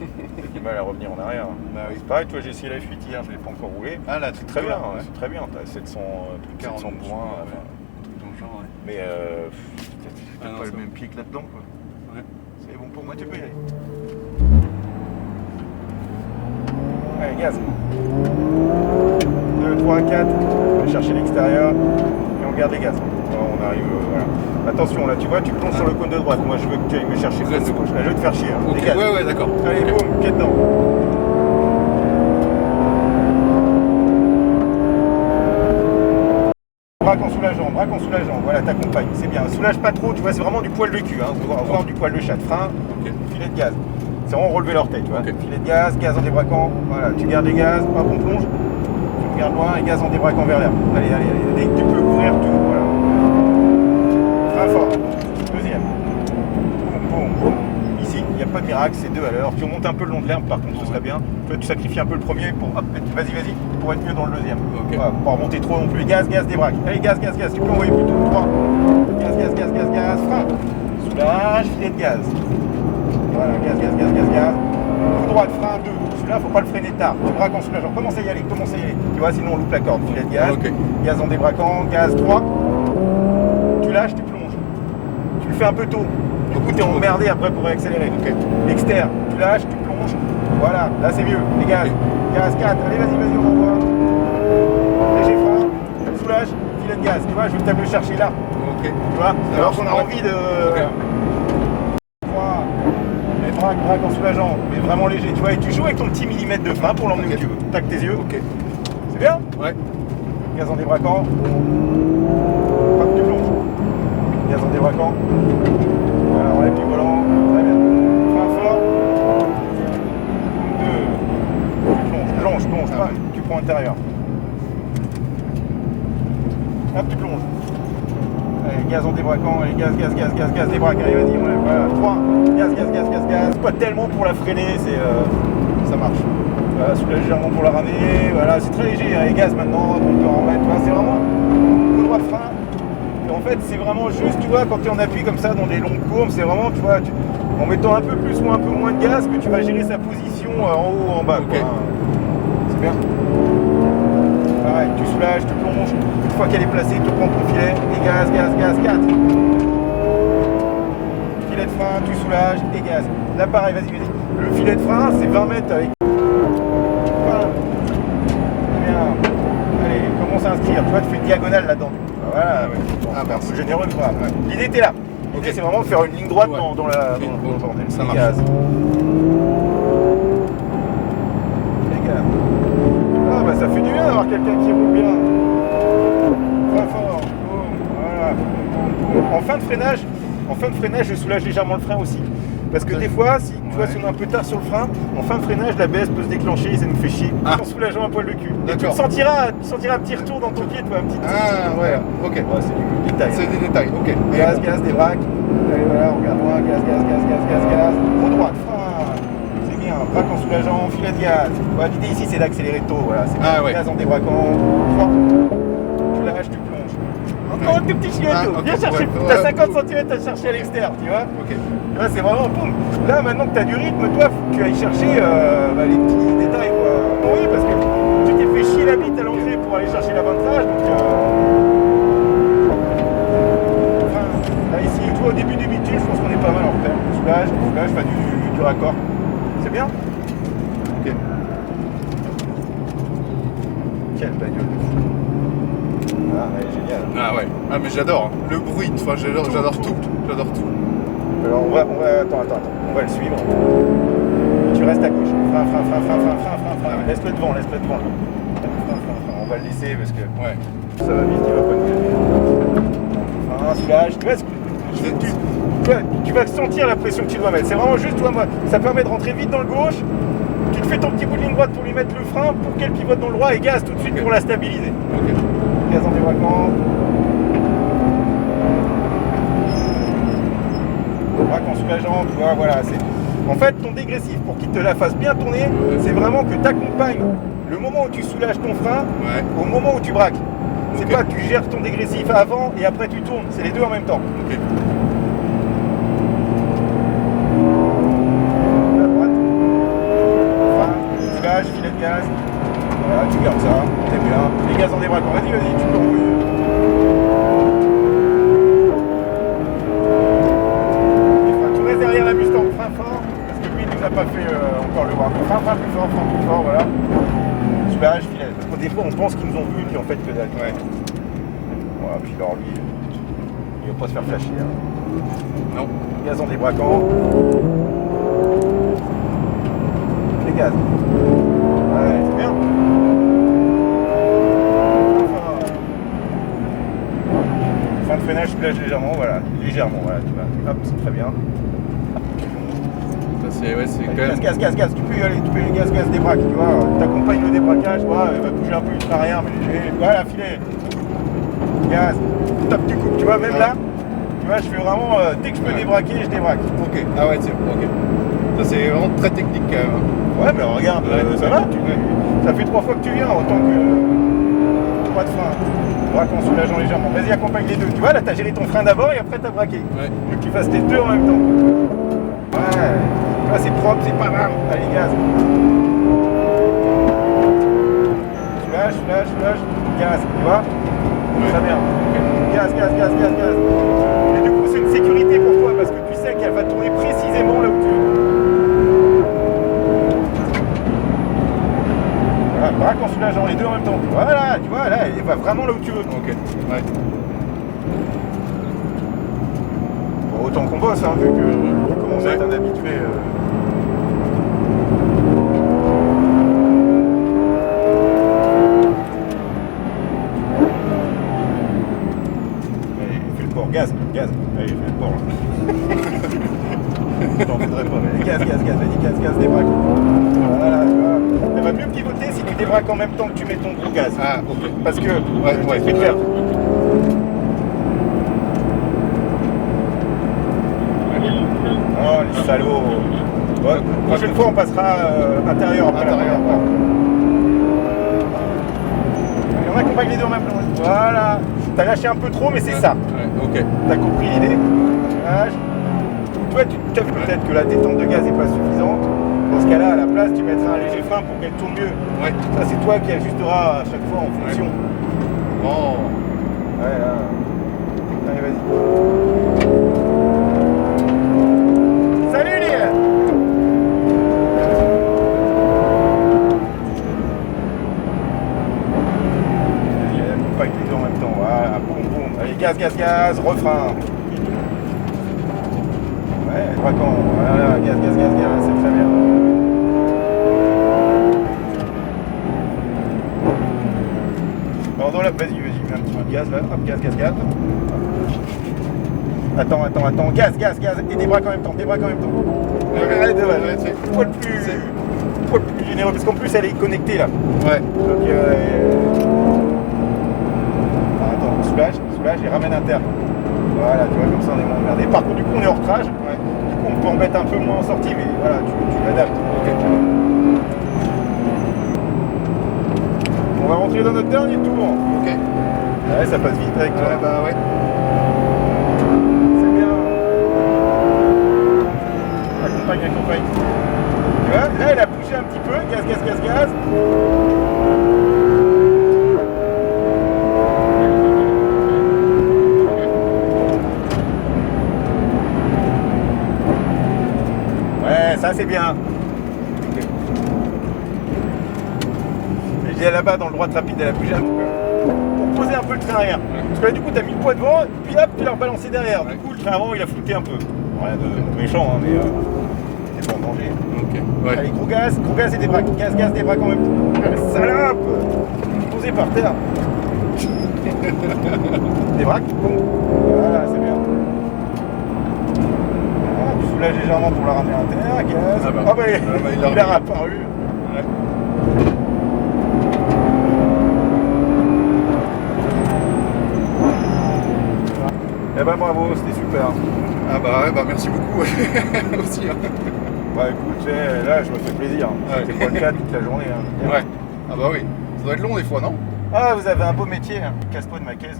J'ai du mal à revenir en arrière. Bah oui. C'est pareil, toi j'ai essayé la fuite hier, je l'ai pas encore roulé. Ah là, C'est très bien, ouais, c'est très bien. T'as 700, plus de 700 points. Ouais. Enfin, Dans le genre, ouais. mais Ah non, pas ça le va. même pied que là-dedans, quoi. Ouais. C'est bon pour moi, tu peux y aller. Allez, gaz. 2, 3, 4. On va chercher l'extérieur et on garde les gaz. Voilà, on arrive. Voilà. Attention, là, tu vois, tu plonges sur le cône de droite. Moi, je veux que tu ailles me chercher le cône de gauche. Là, je vais te faire chier. Hein. Ok, Dégage. ouais, d'accord. Allez, Ok. boum, pied dedans. Braque en soulageant, voilà, t'accompagnes, c'est bien. Soulage pas trop, tu vois, c'est vraiment du poil de cul, hein, voir du poil de chat. Frein, Ok. filet de gaz. C'est vraiment relever l'orteil, tu vois. Ok. Filet de gaz, gaz en débraquant, voilà, tu gardes les gaz, hop, on plonge, tu regardes loin et gaz en débraquant vers l'air. Allez, dès que tu peux ouvrir tout, voilà. Frein fort, deuxième. Boum, boum, boum. Ici, il n'y a pas de miracle, c'est 2 à l'heure. Tu remontes un peu le long de l'herbe, par contre, ce serait bien. Tu vois, tu sacrifies un peu le premier pour, hop, vas-y, pour être mieux dans le deuxième. Ok. Voilà, pas remonter trop non plus. Gaz, débraque. Allez, gaz, tu peux envoyer plutôt. 3. Gaz, frein. Soulage, filet de gaz. Voilà, gaz. Coup droit de frein, 2. Celui-là, faut pas le freiner tard. Tu braques en soulageant. Commence à y aller. Tu vois, sinon on loupe la corde. Filet de gaz. Ok. Gaz en débraquant. Gaz 3. Tu lâches, tu plonges. Tu le fais un peu tôt. Du coup, t'es emmerdé après pour réaccélérer. Ok. Externe. Tu lâches, tu plonges. Voilà, là c'est mieux. Les gaz. Gaz 4. Allez, vas-y, on renvoie. Léger frein. Soulage. Filet de gaz. Tu vois, je vais peut-être le chercher là. Ok. Tu vois, alors qu'on a envie de. Ok. Et braque en soulageant, mais vraiment léger, tu vois, et tu joues avec ton petit millimètre de frein pour l'emmener où tu veux. Tac tes yeux. Ok. C'est bien. Ouais. Gaz en débraquant. Hop, tu plonges. Gaz en débraquant. Voilà, enlève du volant. Très bien. Frein fort. 2. Tu plonges, pas. Tu prends intérieur. Hop, tu plonges. Allez, gaz en débraquant, allez, gaz, débraque, allez, vas-y, on lève, voilà, 3, gaz, pas tellement pour la freiner, ça marche. Voilà, soulage légèrement pour la ramener, voilà, c'est très léger, allez, gaz maintenant, on peut en remettre, voilà, c'est vraiment coup droit de frein. Et en fait, c'est vraiment juste, tu vois, quand tu es en appui comme ça dans des longues courbes, c'est vraiment, tu vois, en mettant un peu plus ou un peu moins de gaz, que tu vas gérer sa position en haut ou en bas, quoi, Ok. hein. C'est bien. Pareil, tu soulages, tu plonges. Une fois qu'elle est placée, tu prends ton filet et gaz, 4. Filet de frein, tu soulages et gaz. Là pareil, vas-y. Le filet de frein, c'est 20 mètres avec. Voilà. Très bien. Allez, commence à inscrire. Tu vois, tu fais une diagonale là-dedans. Voilà. Bon, Ah, merci. un peu généreux, quoi. Ouais. L'idée était là. L'idée, Ok. c'est vraiment de faire une ligne droite Ouais. dans la. Ok. Dans le bordel. Ça Et marche. gaz. Et gaz. Ah bah ça fait du bien d'avoir quelqu'un qui roule bien. Très fort. Boum. Voilà. Boum. En fin de freinage, je soulage légèrement le frein aussi. Parce que des fois, si tu vois, si on est un peu tard sur le frein, en fin de freinage, l'ABS peut se déclencher et ça nous fait chier. Ah. En soulageant un poil le cul. Et tu D'accord. sentiras un petit retour dans ton pied, toi, un petit. Ah, ouais, ok. Ouais, c'est du détail. C'est des détails, ok. Gaz, débraque. Allez, voilà, regarde loin, gaz. Coup droite, frein. C'est bien, braque en soulageant, filet de gaz. Voilà, l'idée ici, c'est d'accélérer tôt, voilà. C'est bien. Ah, ouais. Gaz en débraquant. Fort. Tu lâches, tu plonges. Encore un tout petit chiotto. Ah, ok, Viens chercher. ouais. T'as 50 cm à chercher à l'extérieur, tu vois. Ok. Là, c'est vraiment boum. Là, maintenant que tu as du rythme, toi, faut que tu ailles chercher les petits détails, quoi. Oui, parce que tu t'es fait chier la bite à l'entrée pour aller chercher l'avantage, donc. Enfin, là, ici, tu vois, au début du bitume, je pense qu'on est pas mal en repère. Soulage, enfin du raccord. C'est bien. Ok. Quelle bagnole de fou. Ah, elle est géniale. Ah ouais. Ah mais j'adore. Le bruit, enfin j'adore tout. J'adore tout. Alors on va attends, on va le suivre. Tu restes à gauche. Frein. Laisse-le devant. Frein. On va le laisser parce que Ouais. ça va vite, il va pas nous aider. Frein, soulage. Tu vas sentir la pression que tu dois mettre. C'est vraiment juste, toi, moi, ça permet de rentrer vite dans le gauche. Tu te fais ton petit bout de ligne droite pour lui mettre le frein pour qu'elle pivote dans le droit et gaz tout de suite pour la stabiliser. Ok. Gaz en débraquant. Braque en soulageant, tu vois, voilà. En fait, ton dégressif, pour qu'il te la fasse bien tourner, c'est vraiment que tu accompagnes le moment où tu soulages ton frein au moment où tu braques. C'est pas tu gères ton dégressif avant et après tu tournes, c'est les deux en même temps. Ok. La droite. comme ça, c'est bien. Les gaz en débraquant, vas-y, tu peux rouler. Tu restes derrière la Mustang, frein fort, parce que lui, il nous a pas fait encore le voir. Frein plus fort, voilà. Soulage, filet. Parce que des fois, on pense qu'ils nous ont vus, puis en fait, que dalle. Ouais. Voilà, puis alors lui, il va pas se faire flasher. Hein. Non. Gaz en débraquant. Les gaz. Ouais, c'est bien. Fin de freinage, soulage légèrement, voilà. Légèrement, voilà, tu vois. Hop, c'est très bien. Ça, c'est ouais, c'est quand même. Gaz. Tu peux y aller, tu peux gaz, débraque, tu vois. T'accompagnes le débraquage, tu vois, elle va bouger un peu, il ne fera rien, mais léger. Voilà, filet. Gaz. Top, tu coupes, tu vois, même là. Tu vois, je fais vraiment, dès que je peux débraquer, je débraque. Ok. Ah ouais, c'est ok. Ça, c'est vraiment très technique quand même. Ouais, mais regarde, ça va, ça fait 3 fois que tu viens, autant que pas de frein. Braque en soulageant légèrement. Vas-y, accompagne les deux. Tu vois, là, t'as géré ton frein d'abord et après t'as braqué. Ouais. Il faut que tu fasses les deux en même temps. Ouais. Là, c'est propre, c'est pas mal. Allez, gaz. Soulage. Gaz, tu vois. Très bien. Gaz. Et du coup, c'est une sécurité pour toi parce que tu sais qu'elle va tourner précisément là où tu veux. Voilà, braque en soulageant les deux en même temps. Voilà, tu vois, là, elle va vraiment là où tu veux. Ok. Ouais. Bon, autant qu'on bosse, hein, vu que tu commences à être un habitué. Allez, fais le port, gaz. Allez, fais le port. T'en voudrais pas, mais gaz, vas-y, gaz, débraque. Voilà, tu vois. Elle va mieux pivoter si tu débraques en même temps que tu mets ton gros gaz. Ah, ok. Parce que, Ouais, je vais te faire. Oh, les salauds. Ouais, prochaine fois, on passera intérieur après. Intérieur. Et on accompagne les deux en même temps. Voilà. T'as lâché un peu trop, mais c'est ça. Ouais, ok. T'as compris l'idée. Lâche. Toi, tu as vu peut-être que la détente de gaz n'est pas suffisante. Dans ce cas-là, à la place, tu mettras un léger frein pour qu'elle tourne mieux. Ouais. Ça, c'est toi qui ajustera à chaque fois en fonction. Bon. Ouais, là. Allez, vas-y. Salut, les gars. Vas-y, accompagne les deux en même temps. Voilà, boum. Allez, gaz, refrain. Ouais, braquant. Voilà, gaz, c'est très bien. Alors, vas-y, mets un petit peu de gaz là. Hop, gaz. Attends. Gaz. Et débraque en même temps. Allez, poil plus généreux, parce qu'en plus elle est connectée là. Ouais. Donc, attends, soulage et ramène interne. Voilà, tu vois, comme ça on est moins emmerdé. Par contre, du coup, on est hors trage. Ouais. Du coup, on peut en mettre un peu moins en sortie, mais voilà, tu l'adaptes. Okay. On va rentrer dans notre dernier tour. Ok. Ouais, ça passe vite avec toi. Ouais, bah ouais. C'est bien. Accompagne. Tu vois, là, elle a bougé un petit peu. Gaz. Ouais, ça c'est bien. Et là-bas, dans le droite rapide, elle a bougé un petit peu. Pour poser un peu le train arrière. Parce que là, du coup, t'as mis le poids devant, puis hop, tu l'as rebalancé derrière. Du coup, le train avant, il a flouté un peu. Rien de méchant, hein, mais c'est pas en danger. Ok. Ouais. Allez, gros gaz et débraque. Gaz, débraque en même temps. Ah, la salope! Posé par terre. Débraque. Boum. Voilà, c'est bien. Voilà, tu soulages légèrement pour la ramener à terre. Gaz. Ah bah, Ah bah, il a il a réapparu. Ouais. Eh ben bravo, c'était super. Ah bah ouais, bah merci beaucoup aussi. Hein. Bah écoute, tu sais, là je me fais plaisir. Ouais. C'était pas le cas toute la journée. Hein. Ouais. Ah bah oui. Ça doit être long des fois, non? Ah, vous avez un beau métier. Hein. Casse-toi de ma caisse.